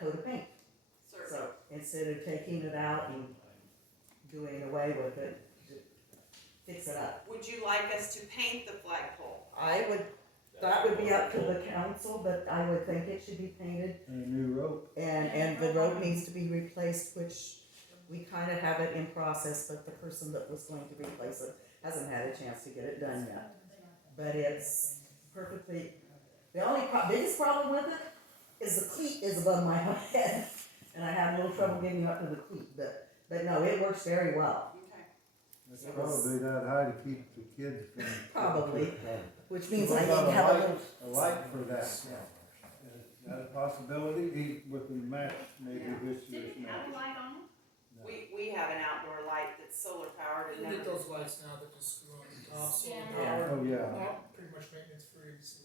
coat of paint. Certainly. So instead of taking it out and doing away with it, fix it up. Would you like us to paint the flagpole? That would be up to the council, but I would think it should be painted. And a new rope. And the rope needs to be replaced, which we kind of have it in process, but the person that was going to replace it hasn't had a chance to get it done yet. But it's perfectly, the only biggest problem with it is the cleat is above my head. And I have a little trouble getting up to the cleat, but no, it works very well. Okay. It's probably that high to keep the kids from. Probably, which means What I need about to have a little. a light for that. Is that a possibility, with the match maybe this year's Did you have a match? light on it? No. We have an outdoor light that's solar powered You and get never. those lights now that just screw on the top, so Yeah. they're Oh, yeah. pretty much maintenance free, so.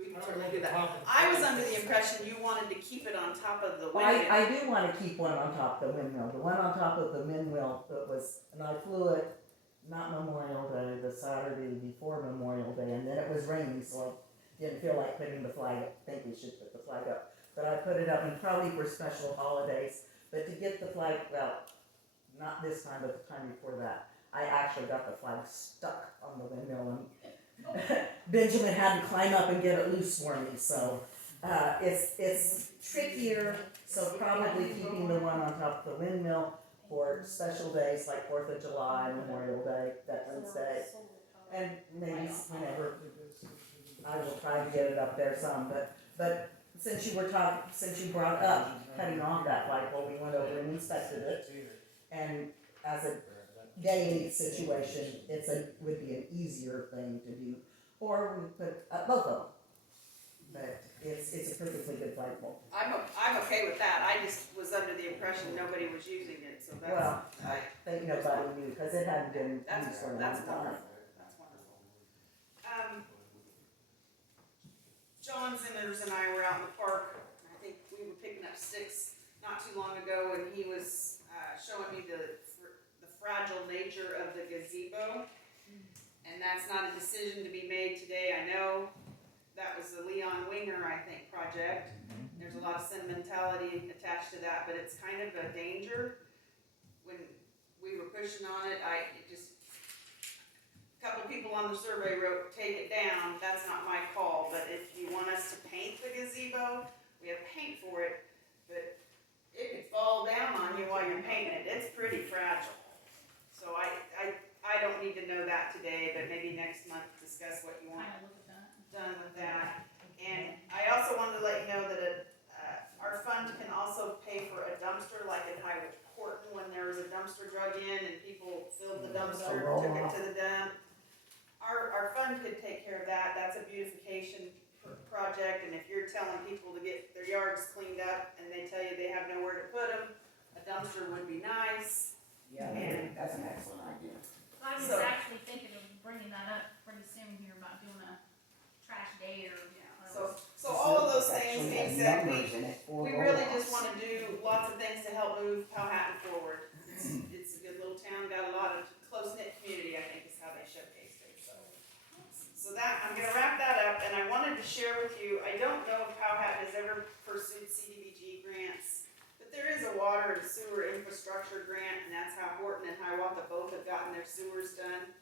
We I can don't certainly know do the that. top of the I was pole. under the impression you wanted to keep it on top of the Well, windmill. I do wanna keep one on top of the windmill, the one on top of the windmill that was, and I flew it not Memorial Day, the Saturday before Memorial Day, and then it was raining, so I didn't feel like putting the flag up, think we should put the flag up. But I put it up, and probably for special holidays, but to get the flag, well, not this time, but the time before that, I actually got the flag stuck on the windmill, and Benjamin had to climb up and get it loose for me, so, it's trickier, so probably keeping the one on top of the windmill for special days like 4th of July, Memorial Day, Veterans Day, and maybe whenever, I will try to get it up there some, but since you brought up cutting off that flagpole, we went over and inspected it, and as a day situation, would be an easier thing to do, or we put up both of them. But it's a perfectly good flagpole. I'm okay with that. I just was under the impression nobody was using it, so that's. Well, I think nobody knew, cause it hadn't been used for a long That's time. wonderful. That's wonderful. John Zimmers and I were out in the park. I think we were picking up sticks not too long ago, and he was showing me the fragile nature of the gazebo. And that's not a decision to be made today. I know that was the Leon Winger, I think, project. There's a lot of sentimentality attached to that, but it's kind of a danger. When we were pushing on it, a couple people on the survey wrote, take it down. That's not my call, but if you want us to paint the gazebo, we have paint for it, but it could fall down on you while you're painting it. It's pretty fragile. So I don't need to know that today, but maybe next month discuss what you want Kind of look at that. done with that. And I also wanted to let you know that our fund can also pay for a dumpster, like in Highway Horton, when there was a dumpster drug in and people filled the dumpster, took it to the dump. Our fund could take care of that. That's a beautification project, and if you're telling people to get their yards cleaned up and they tell you they have nowhere to put them, a dumpster would be nice. Yeah, that's an excellent idea. I was So- actually thinking of bringing that up pretty soon here about doing a trash day or. So all of those things Actually being has said, numbers in it for we really roll-offs. just wanna do lots of things to help move Powhatan forward. It's a good little town, got a lot of close-knit community, I think is how they showcased it, so. So that, I'm gonna wrap that up, and I wanted to share with you, I don't know if Powhatan has ever pursued CDBG grants, but there is a water and sewer infrastructure grant, and that's how Horton and Hiawatha both have gotten their sewers done.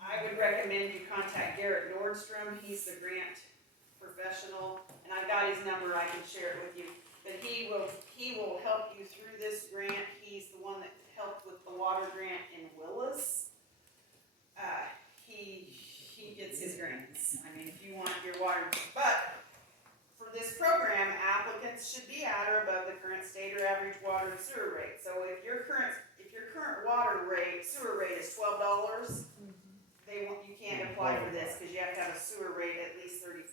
I would recommend you contact Garrett Nordstrom, he's the grant professional, and I've got his number, I can share it with you. But he will help you through this grant. He's the one that helped with the water grant in Willis. He gets his grants. I mean, if you want your water, but for this program, applicants should be at or above the current state or average water and sewer rate. So if your current sewer rate is $12, you can't apply for this because you have to have a sewer rate at least $35.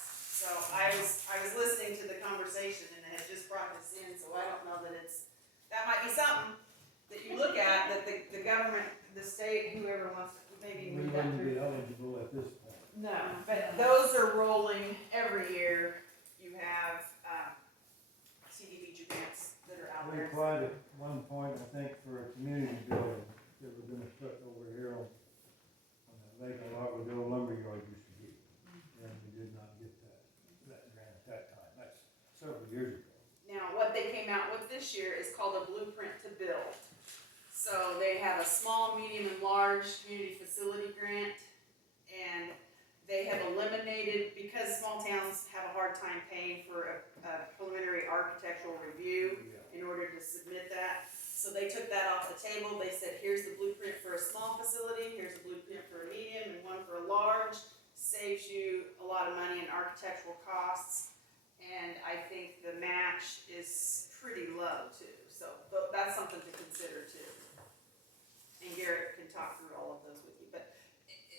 So I was listening to the conversation and it had just brought this in, so I don't know that that might be something that you look at, that the government, the state, whoever wants to maybe We move that wouldn't through. be eligible at this point. No, but those are rolling every year. You have, CDBG grants that are out We there. applied at one point, I think, for a community building that we're gonna put over here on that lake a lot where the old lumberyard used to be. And we did not get that grant. this year is called a blueprint to build. So they have a small, medium, and large community facility grant, and they have eliminated, because small towns have a hard time paying for a preliminary architectural review in order to submit that. So they took that off the table. They said, here's the blueprint for a small facility, here's the blueprint for a medium, and one for a large. Saves you a lot of money in architectural costs, and I think the match is pretty low too. So that's something to consider too. And Garrett can talk through all of those with you, but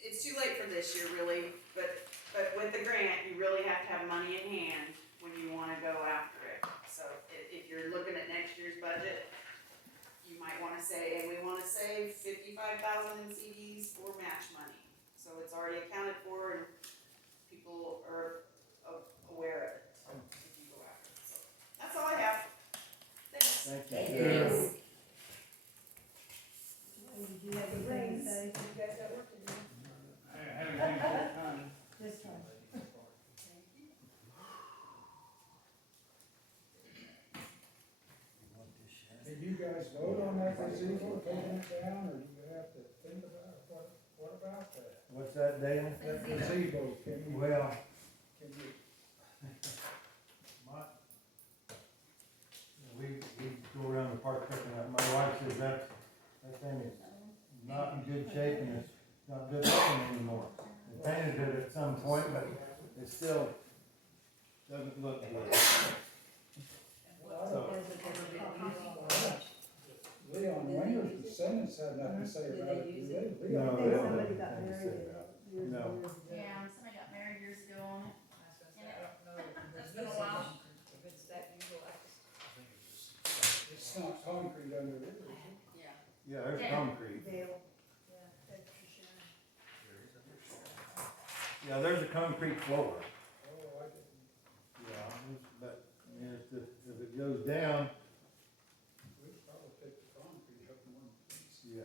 it's too late for this year really, but with the grant, you really have to have money in hand when you wanna go after it. So if you're looking at next year's budget, you might wanna say, and we wanna save 55,000 in CDs for match money. So it's already accounted for and people are aware of it, if you go after it. So that's all I have. Thanks. Thank you. Yes. Did you have anything to say? You guys got work to do. This time. Did you guys vote on that gazebo, taking it down, or do you have to think about it? What about that? What's that, Dale? That gazebo, can you, Well, can you, we go around the park picking up, my wife says that thing is not in good shape and it's not good looking anymore. They painted it at some point, but it still doesn't look good. So, Leon Winger's descendants have nothing to say about it, do they? Leon, No, Then they don't somebody have got anything to married say about years and No. years ago. Yeah, somebody got married years ago on it. It's been a It's while. it's not concrete under there, is it? Yeah. Yeah, there's Yeah. concrete. Dale. Yeah, that's for sure. Yeah, there's a concrete floor. Oh, I didn't, Yeah, but I mean, if it goes down, we'd probably pick the concrete up in one piece. yeah.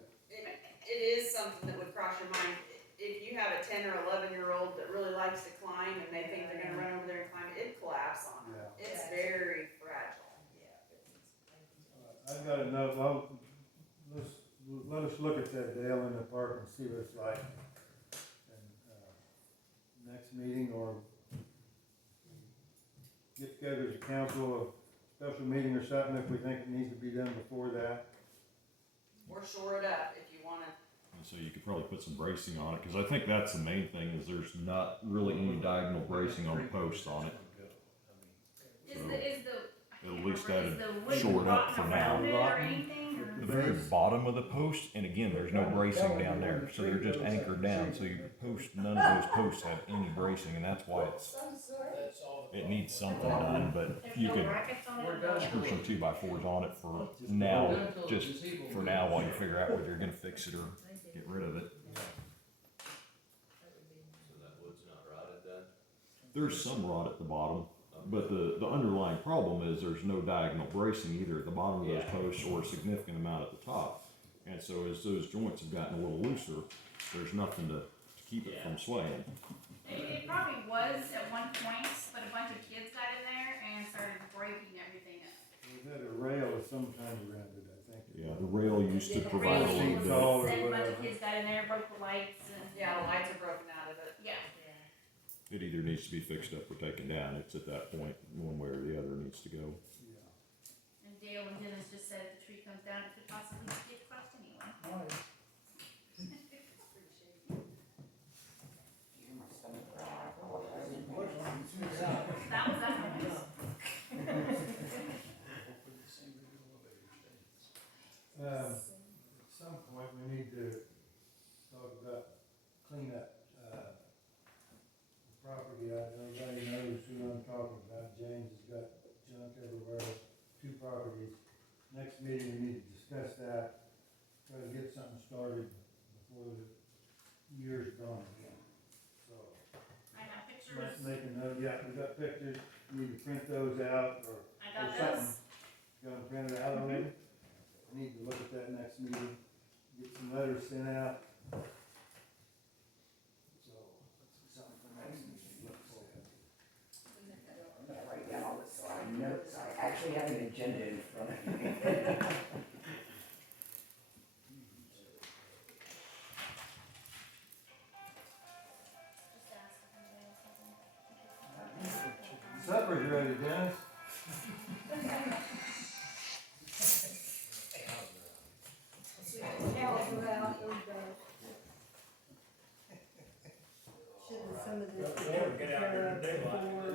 It is something that would cross your mind. If you have a 10 or 11-year-old that really likes to climb and they think they're gonna run over there and climb, it'd collapse on them. Yeah. It's very fragile. I've got to know, well, let us look at that Dale in the park and see what it's like. And, next meeting or get together as a council, a special meeting or something if we think it needs to be done before that. Or shore it up if you wanna. And so you could probably put some bracing on it, because I think that's the main thing, is there's not really any diagonal bracing on the posts on it. Is So, the, I can't at least remember, that'd is the wood shore it up rotten for around now. it or anything, or? The very bottom of the post, and again, there's no bracing down there, so they're just anchored down, so your post, none of those posts have any bracing, and that's why it needs something done, but There's you no could brackets on it? screw some 2x4s on it for now, just for now, while you figure out whether you're gonna fix it or get rid of it. There's some rot at the bottom, but the underlying problem is there's no diagonal bracing either at the bottom of those posts or a significant amount at the top. And so as those joints have gotten a little looser, there's nothing to keep it from swaying. It probably was at one point, but a bunch of kids got in there and started breaking everything up. Was that a rail of some kind around it, I think? Yeah, the rail used to provide a little Railing bit. Tall or and a bunch whatever. of kids got in there, broke the lights and. Yeah, the lights are broken out of it. Yeah. It either needs to be fixed up or taken down. It's at that point, one way or the other needs to go. Yeah. And Dale and Dennis just said if the tree comes down, it could possibly get crushed anyway. Oh, yeah. That was that noise. At some point, we need to talk about cleanup, property out there. Everybody knows who I'm talking about. James has got junk everywhere, 2 properties. Next meeting, we need to discuss that, try to get something started before the year's gone again. So, I have let's pictures. make a note, yeah, we got pictures, we need to print those out, or I got something. those. Gonna print it out already? Need to look at that next meeting, get some letters sent out. So, something for next meeting, look for it. Write down all this, so I have notes, I actually have an agenda in front of me. Supper's ready, Dennis. Cows are out, there we go. Shouldn't some of this be taken care of before,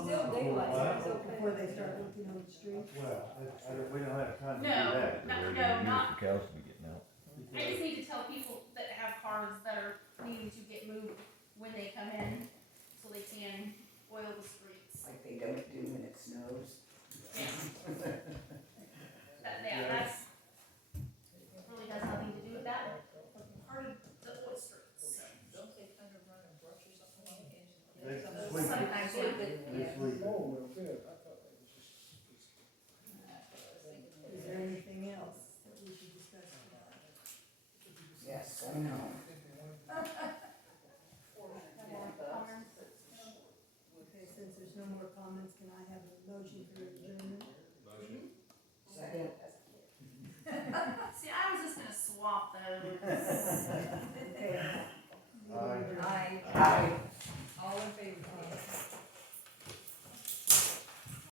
still daylight, so before they start looking on the streets? Well, we don't have time to do No, that. not, The cows will be getting out. I just need to tell people that have cars that are needing to get moved when they come in, so they can oil the streets. Like they don't do when it snows. That's, really has nothing to do with that, part of the oil streets, so. Don't they kind of run a brush or something like it? They sweep it. Sometimes, yeah. They sweep it. Oh, well, good, I thought that was just. Is there anything else that we should discuss tonight? Yes, I know. Okay, since there's no more comments, can I have a motion for adjournment? Second. See, I was just gonna swap those.